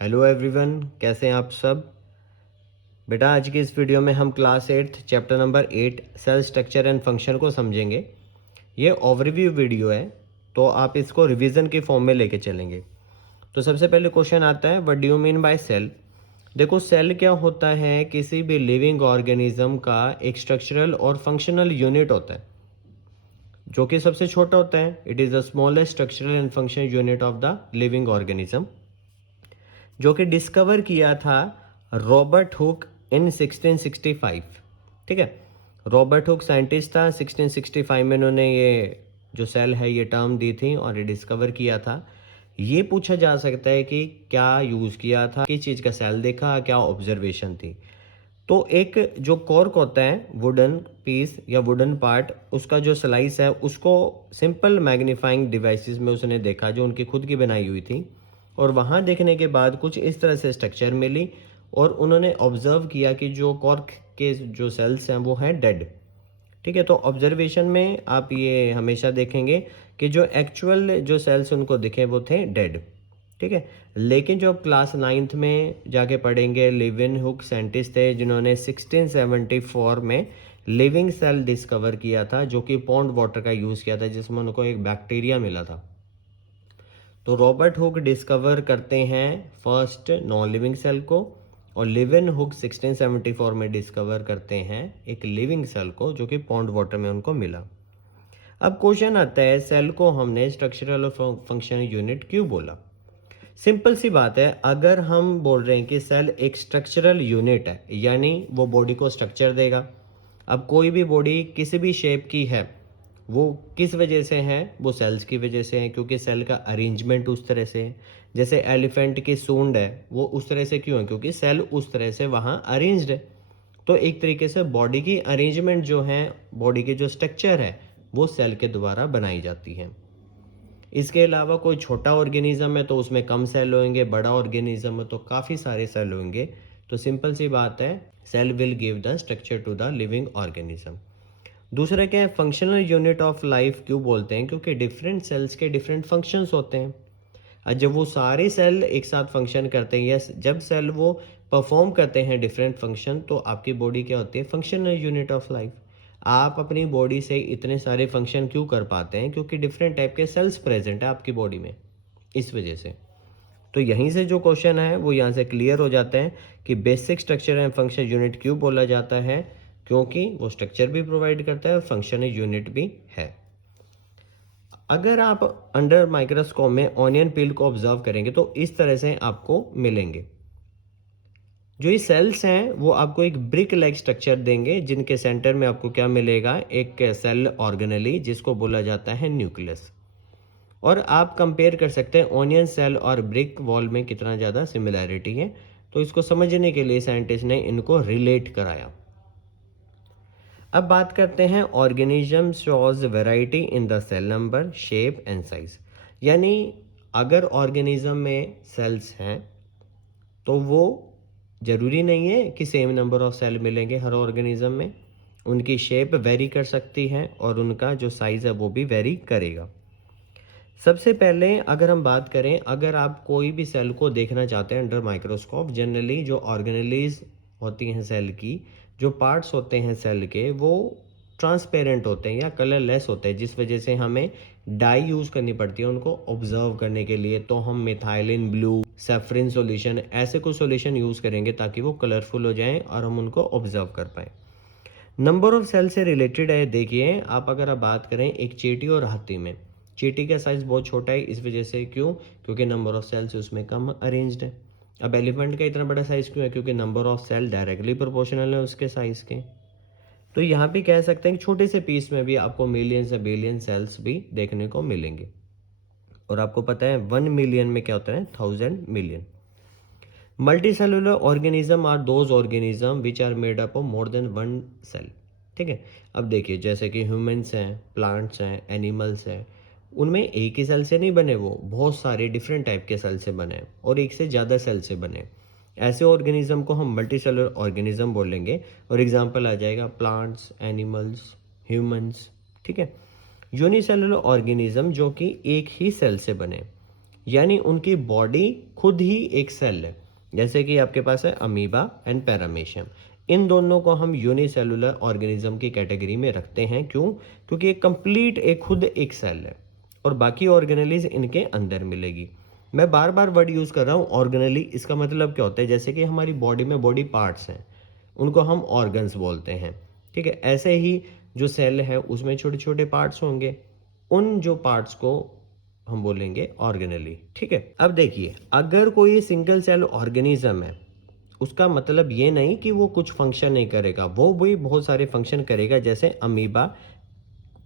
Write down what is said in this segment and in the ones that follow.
Hello everyone, कैसे हैं आप सब। बेटा आज की इस वीडियो में हम class 8 chapter number 8 cell structure and function को समझेंगे। ये ओवरव्यू वीडियो है, तो आप इसको रिवीजन के फॉर्म में लेके चलेंगे। तो सबसे पहले क्वेश्चन आता है, what do you mean by cell. देखो, सेल क्या होता है, किसी भी लिविंग ऑर्गेनिज्म का एक स्ट्रक्चरल और फंक्शनल यूनिट होता है जो कि सबसे छोटा होता है। It is the smallest structural and functional unit of the living organism, जो कि डिस्कवर किया था रॉबर्ट हुक इन 1665। ठीक है, रॉबर्ट हुक साइंटिस्ट था। 1665 में इन्होंने ये जो सेल है ये टर्म दी थी और ये डिस्कवर किया था। ये पूछा जा सकता है कि क्या यूज़ किया था, किस चीज़ का सेल देखा, क्या ऑब्जर्वेशन थी। तो एक जो कॉर्क होता है, वुडन पीस या वुडन पार्ट, उसका जो स्लाइस है उसको सिंपल मैग्नीफाइंग डिवाइसेस में उसने देखा जो उनकी खुद की बनाई हुई थी, और वहाँ देखने के बाद कुछ इस तरह से स्ट्रक्चर मिली और उन्होंने ऑब्जर्व किया कि जो कॉर्क के जो सेल्स हैं वो हैं डेड। ठीक है, तो ऑब्जर्वेशन में आप ये हमेशा देखेंगे कि जो एक्चुअल जो सेल्स उनको दिखे वो थे डेड। ठीक है, लेकिन जो आप क्लास 9th में जाके पढ़ेंगे, लिविन हुक साइंटिस्ट थे जिन्होंने 1674 में लिविंग सेल डिस्कवर किया था, जो कि पॉन्ड वाटर का यूज़ किया था, जिसमें उनको एक बैक्टीरिया मिला था। तो रॉबर्ट हुक डिस्कवर करते हैं फर्स्ट नॉन लिविंग सेल को, और लिविन हुक 1674 में डिस्कवर करते हैं एक लिविंग सेल को, जो कि पॉन्ड वाटर में उनको मिला। अब क्वेश्चन आता है, सेल को हमने स्ट्रक्चरल और फंक्शनल यूनिट क्यों बोला। सिंपल सी बात है, अगर हम बोल रहे हैं कि सेल एक स्ट्रक्चरल यूनिट है, यानी वो बॉडी को स्ट्रक्चर देगा। अब कोई भी बॉडी किसी भी शेप की है, वो किस वजह से है, वो सेल्स की वजह से है, क्योंकि सेल का अरेंजमेंट उस तरह से है। जैसे एलिफेंट की सूंड है, वो उस तरह से क्यों है, क्योंकि सेल उस तरह से वहाँ अरेंज्ड है। तो एक तरीके से बॉडी की अरेंजमेंट जो है, बॉडी की जो स्ट्रक्चर है, वो सेल के द्वारा बनाई जाती है। इसके अलावा कोई छोटा ऑर्गेनिज्म है तो उसमें कम सेल होंगे, बड़ा ऑर्गेनिज्म है तो काफ़ी सारे सेल होंगे। तो सिंपल सी बात है, cell will give the structure to the living organism. दूसरा क्या है, फंक्शनल यूनिट ऑफ लाइफ क्यों बोलते हैं, क्योंकि डिफरेंट सेल्स के डिफरेंट फंक्शंस होते हैं। और जब वो सारे सेल एक साथ फंक्शन करते हैं, या जब सेल वो परफॉर्म करते हैं डिफरेंट फंक्शन, तो आपकी बॉडी क्या होती है, फंक्शनल यूनिट ऑफ लाइफ। आप अपनी बॉडी से इतने सारे फंक्शन क्यों कर पाते हैं, क्योंकि डिफरेंट टाइप के सेल्स प्रेजेंट है आपकी बॉडी में, इस वजह से। तो यहीं से जो क्वेश्चन है वो यहाँ से क्लियर हो जाते हैं कि basic structure and function unit क्यों बोला जाता है, क्योंकि वो स्ट्रक्चर भी प्रोवाइड करता है और फंक्शनल यूनिट भी है। अगर आप अंडर माइक्रोस्कोप में ऑनियन पील को ऑब्जर्व करेंगे तो इस तरह से आपको मिलेंगे। जो ये सेल्स हैं वो आपको एक ब्रिक लाइक स्ट्रक्चर देंगे, जिनके सेंटर में आपको क्या मिलेगा, एक सेल ऑर्गेनेली, जिसको बोला जाता है न्यूक्लियस। और आप कंपेयर कर सकते हैं ऑनियन सेल और ब्रिक वॉल में कितना ज़्यादा सिमिलैरिटी है। तो इसको समझने के लिए साइंटिस्ट ने इनको रिलेट कराया। अब बात करते हैं, organism shows variety in the cell number, shape and size. यानी अगर ऑर्गेनिज्म में सेल्स हैं तो वो ज़रूरी नहीं है कि सेम नंबर ऑफ सेल मिलेंगे हर ऑर्गेनिज्म में। उनकी शेप वेरी कर सकती है और उनका जो साइज़ है वो भी वेरी करेगा। सबसे पहले अगर हम बात करें, अगर आप कोई भी सेल को देखना चाहते हैं अंडर माइक्रोस्कोप, जनरली जो ऑर्गेनेलीज होती हैं सेल की, जो पार्ट्स होते हैं सेल के, वो ट्रांसपेरेंट होते हैं या कलरलेस होते हैं, जिस वजह से हमें डाई यूज़ करनी पड़ती है उनको ऑब्जर्व करने के लिए। तो हम मिथाइलिन ब्लू, सेफ्रिन सॉल्यूशन, ऐसे कुछ सॉल्यूशन यूज़ करेंगे ताकि वो कलरफुल हो जाएं और हम उनको ऑब्जर्व कर पाएँ। नंबर ऑफ सेल से रिलेटेड है, देखिए आप अगर आप बात करें एक चींटी और हाथी में, चींटी का साइज बहुत छोटा है, इस वजह से क्यों, क्योंकि नंबर ऑफ सेल्स उसमें कम अरेंज्ड है। अब एलिफेंट का इतना बड़ा साइज क्यों है, क्योंकि number of cell directly proportional है उसके साइज के। तो यहाँ पे कह सकते हैं कि छोटे से पीस में भी आपको मिलियन से बिलियन सेल्स भी देखने को मिलेंगे। और आपको पता है 1 मिलियन में क्या होता है, 1000 million. Multicellular organism are those organism which are made up of more than one cell. ठीक है, अब देखिए जैसे कि ह्यूमंस हैं, प्लांट्स हैं, एनिमल्स हैं, उनमें एक ही सेल से नहीं बने, वो बहुत सारे डिफरेंट टाइप के सेल से बने और एक से ज़्यादा सेल से बने। ऐसे ऑर्गेनिज्म को हम मल्टी सेलुलर ऑर्गेनिज्म बोलेंगे। और एग्जांपल आ जाएगा प्लांट्स, एनिमल्स, ह्यूमंस। ठीक है, यूनिसेलुलर ऑर्गेनिज्म जो कि एक ही सेल से बने, यानी उनकी बॉडी खुद ही एक सेल है। जैसे कि आपके पास है अमीबा एंड पैरामीशियम, इन दोनों को हम यूनिसेलुलर ऑर्गेनिज्म की कैटेगरी में रखते हैं। क्यों? क्योंकि एक कंप्लीट एक खुद एक सेल है और बाकी ऑर्गेनेलीज इनके अंदर मिलेगी। मैं बार बार वर्ड यूज़ कर रहा हूँ ऑर्गेनली, इसका मतलब क्या होता है? जैसे कि हमारी बॉडी में बॉडी पार्ट्स हैं, उनको हम ऑर्गन्स बोलते हैं, ठीक है। ऐसे ही जो सेल है उसमें छोटे छोटे पार्ट्स होंगे, उन जो पार्ट्स को हम बोलेंगे ऑर्गेनली, ठीक है। अब देखिए, अगर कोई सिंगल सेल ऑर्गेनिज्म है, उसका मतलब ये नहीं कि वो कुछ फंक्शन नहीं करेगा, वो भी बहुत सारे फंक्शन करेगा। जैसे अमीबा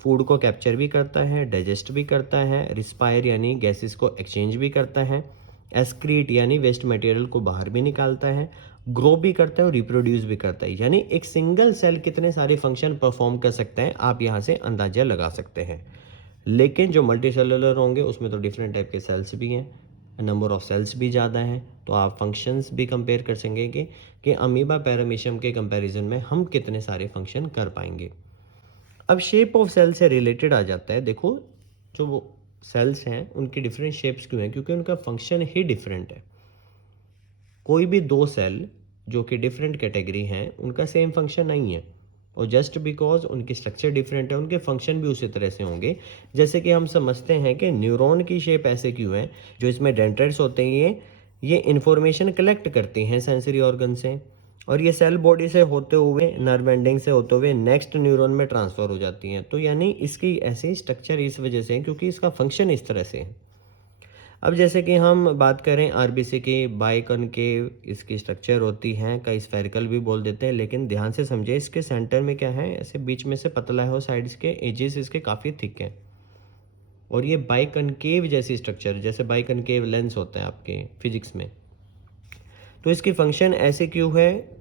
फूड को कैप्चर भी करता है, डाइजेस्ट भी करता है, रिस्पायर यानी गैसेस को एक्सचेंज भी करता है, एक्सक्रीट यानी वेस्ट मटेरियल को बाहर भी निकालता है, ग्रो भी करता है और रिप्रोड्यूस भी करता है। यानी एक सिंगल सेल कितने सारे फंक्शन परफॉर्म कर सकता है, आप यहाँ से अंदाजा लगा सकते हैं। लेकिन जो मल्टी सेलुलर होंगे उसमें तो डिफरेंट टाइप के सेल्स भी हैं, नंबर ऑफ सेल्स भी ज़्यादा हैं, तो आप फंक्शंस भी कंपेयर कर सकेंगे कि अमीबा पैरामीशियम के कंपैरिजन में हम कितने सारे फंक्शन कर पाएंगे। अब शेप ऑफ सेल से रिलेटेड आ जाता है। देखो, जो वो सेल्स हैं उनकी डिफरेंट शेप्स क्यों हैं? क्योंकि उनका फंक्शन ही डिफरेंट है। कोई भी दो सेल जो कि डिफरेंट कैटेगरी हैं उनका सेम फंक्शन नहीं है, और जस्ट बिकॉज उनकी स्ट्रक्चर डिफरेंट है उनके फंक्शन भी उसी तरह से होंगे। जैसे कि हम समझते हैं कि न्यूरॉन की शेप ऐसे क्यों है, जो इसमें डेंड्राइट्स होते हैं ये इंफॉर्मेशन कलेक्ट करती हैं सेंसरी ऑर्गन से, और ये सेल बॉडी से होते हुए नर्व एंडिंग से होते हुए नेक्स्ट न्यूरॉन में ट्रांसफर हो जाती हैं। तो यानी इसकी ऐसी स्ट्रक्चर इस वजह से है क्योंकि इसका फंक्शन इस तरह से है। अब जैसे कि हम बात करें आरबीसी की, बाइकॉनकेव इसकी स्ट्रक्चर होती है, कई स्फेरिकल भी बोल देते हैं, लेकिन ध्यान से समझे इसके सेंटर में क्या है, ऐसे बीच में से पतला है और साइड्स के एजेस इसके काफ़ी थिक हैं। और ये बाइकॉनकेव जैसी स्ट्रक्चर, जैसे बाइकॉनकेव लेंस होता है आपके फिजिक्स में, तो इसकी फंक्शन ऐसे क्यों है,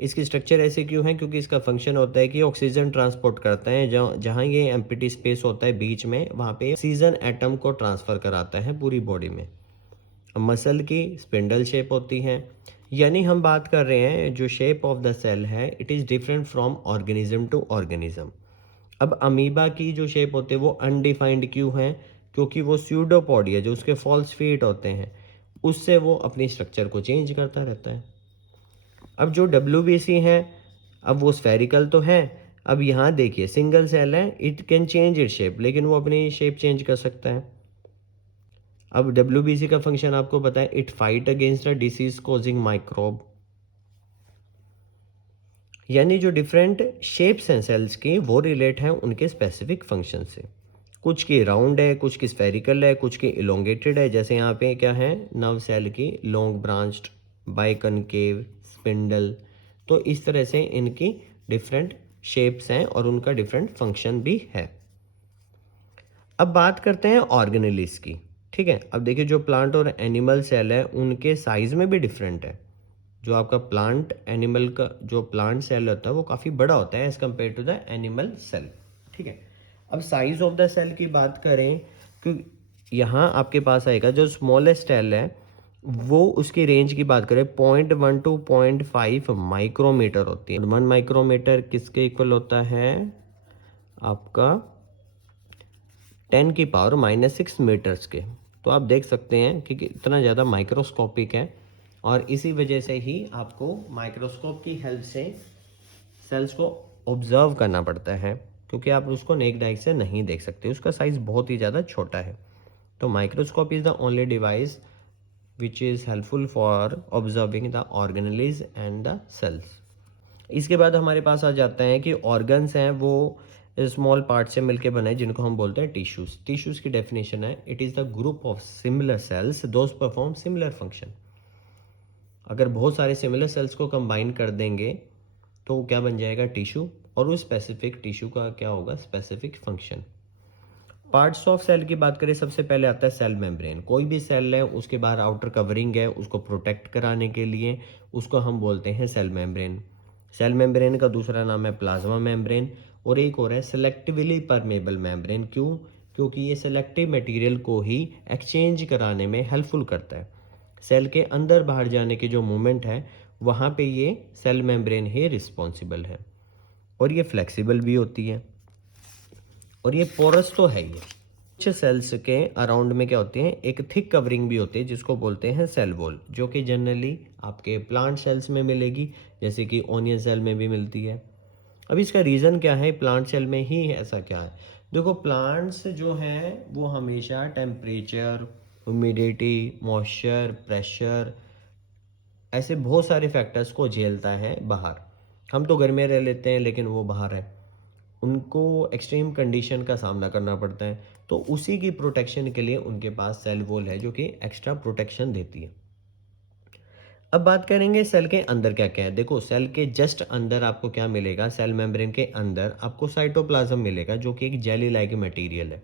इसकी स्ट्रक्चर ऐसे क्यों है? क्योंकि इसका फंक्शन होता है कि ऑक्सीजन ट्रांसपोर्ट करता है, जहाँ ये एम्प्टी स्पेस होता है बीच में, वहाँ पे ऑक्सीजन एटम को ट्रांसफ़र कराता है पूरी बॉडी में। मसल की स्पिंडल शेप होती है। यानी हम बात कर रहे हैं जो शेप ऑफ द सेल है, it is different from organism to organism. अब अमीबा की जो शेप होते हैं वो अनडिफाइंड क्यों है? क्योंकि वो स्यूडोपॉड है, जो उसके फॉल्स फीट होते हैं उससे वो अपनी स्ट्रक्चर को चेंज करता रहता है। अब जो WBC है, अब वो स्फेरिकल तो है। अब यहाँ देखिए, सिंगल सेल है, it can change it shape, लेकिन वो अपनी शेप चेंज कर सकता है। अब WBC का फंक्शन आपको पता है, it fight against a disease causing microbe. यानी जो डिफरेंट शेप्स हैं सेल्स की वो रिलेट हैं उनके स्पेसिफिक फंक्शन से। कुछ की राउंड है, कुछ की स्फेरिकल है, कुछ की इलोंगेटेड है। जैसे यहाँ पे क्या है, नर्व सेल की लॉन्ग ब्रांच्ड, बाइकॉनकेव, स्पिंडल। तो इस तरह से इनकी डिफरेंट शेप्स हैं और उनका डिफरेंट फंक्शन भी है। अब बात करते हैं ऑर्गेनेलिस की, ठीक है। अब देखिए, जो प्लांट और एनिमल सेल है उनके साइज में भी डिफरेंट है। जो आपका प्लांट एनिमल का जो प्लांट सेल होता है वो काफ़ी बड़ा होता है as compare to the animal cell, ठीक है। अब साइज ऑफ द सेल की बात करें, क्योंकि यहाँ आपके पास आएगा जो स्मॉलेस्ट सेल है वो, उसकी रेंज की बात करें 0.1 टू 0.5 माइक्रोमीटर होती है। 1 माइक्रोमीटर किसके इक्वल होता है? आपका 10⁻⁻6 मीटर्स के। तो आप देख सकते हैं कि इतना ज़्यादा माइक्रोस्कोपिक है, और इसी वजह से ही आपको माइक्रोस्कोप की हेल्प से सेल्स को ऑब्जर्व करना पड़ता है, क्योंकि आप उसको नेक्ड आई से नहीं देख सकते, उसका साइज़ बहुत ही ज़्यादा छोटा है। तो microscope is the only device which is helpful for observing the organelles and the cells. इसके बाद हमारे पास आ जाता है कि ऑर्गन्स हैं वो स्मॉल पार्ट से मिलकर बने, जिनको हम बोलते हैं टिश्यूज़। टिश्यूज़ की डेफिनेशन है, it is the group of similar sales those perform similar function. अगर बहुत सारे सिमिलर सेल्स को कंबाइन कर देंगे तो क्या बन जाएगा? टिश्यू, और उस स्पेसिफिक टिश्यू का क्या होगा? Specific function. Parts of cell की बात करें, सबसे पहले आता है सेल मेम्ब्रेन। कोई भी सेल है उसके बाहर आउटर कवरिंग है, उसको प्रोटेक्ट कराने के लिए उसको हम बोलते हैं सेल मेम्ब्रेन। सेल मेम्ब्रेन का दूसरा नाम है प्लाज्मा मेम्ब्रेन, और एक और है सेलेक्टिवली परमेबल मेम्ब्रेन। क्यों? क्योंकि ये सेलेक्टिव मटेरियल को ही एक्सचेंज कराने में हेल्पफुल करता है। सेल के अंदर बाहर जाने की जो मूवमेंट है वहाँ पे ये सेल मेम्ब्रेन ही रिस्पॉन्सिबल है, और ये फ्लेक्सिबल भी होती है, और ये पोरस तो है ही है। कुछ सेल्स के अराउंड में क्या होती है, एक थिक कवरिंग भी होती है जिसको बोलते हैं सेल वॉल, जो कि जनरली आपके प्लांट सेल्स में मिलेगी, जैसे कि ओनियन सेल में भी मिलती है। अब इसका रीज़न क्या है, प्लांट सेल में ही ऐसा क्या है? देखो, प्लांट्स जो हैं वो हमेशा टेम्परेचर, ह्यूमिडिटी, मॉइस्चर, प्रेशर, ऐसे बहुत सारे फैक्टर्स को झेलता है बाहर। हम तो घर में रह लेते हैं लेकिन वो बाहर है, उनको एक्सट्रीम कंडीशन का सामना करना पड़ता है। तो उसी की प्रोटेक्शन के लिए उनके पास सेल वॉल है जो कि एक्स्ट्रा प्रोटेक्शन देती है। अब बात करेंगे सेल के अंदर क्या क्या है। देखो, सेल के जस्ट अंदर आपको क्या मिलेगा, सेल मेम्ब्रेन के अंदर आपको साइटोप्लाज्म मिलेगा, जो कि एक जेली लाइक मटेरियल है।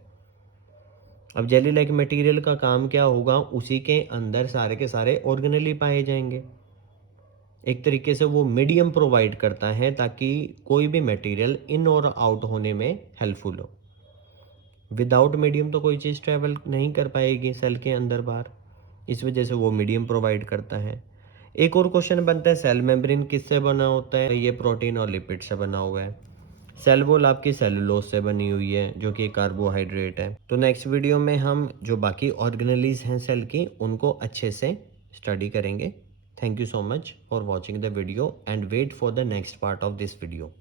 अब जेली लाइक मटेरियल का काम क्या होगा, उसी के अंदर सारे के सारे ऑर्गेनेली पाए जाएंगे। एक तरीके से वो मीडियम प्रोवाइड करता है ताकि कोई भी मटेरियल इन और आउट होने में हेल्पफुल हो। विदाउट मीडियम तो कोई चीज़ ट्रैवल नहीं कर पाएगी सेल के अंदर बाहर, इस वजह से वो मीडियम प्रोवाइड करता है। एक और क्वेश्चन बनता है, सेल मेम्ब्रेन किससे बना होता है? ये प्रोटीन और लिपिड से बना हुआ है। सेल वॉल आपकी सेलुलोज से बनी हुई है जो कि कार्बोहाइड्रेट है। तो नेक्स्ट वीडियो में हम जो बाकी ऑर्गेनेलीज हैं सेल की, उनको अच्छे से स्टडी करेंगे। Thank you so much for watching the video and wait for the next part of this video.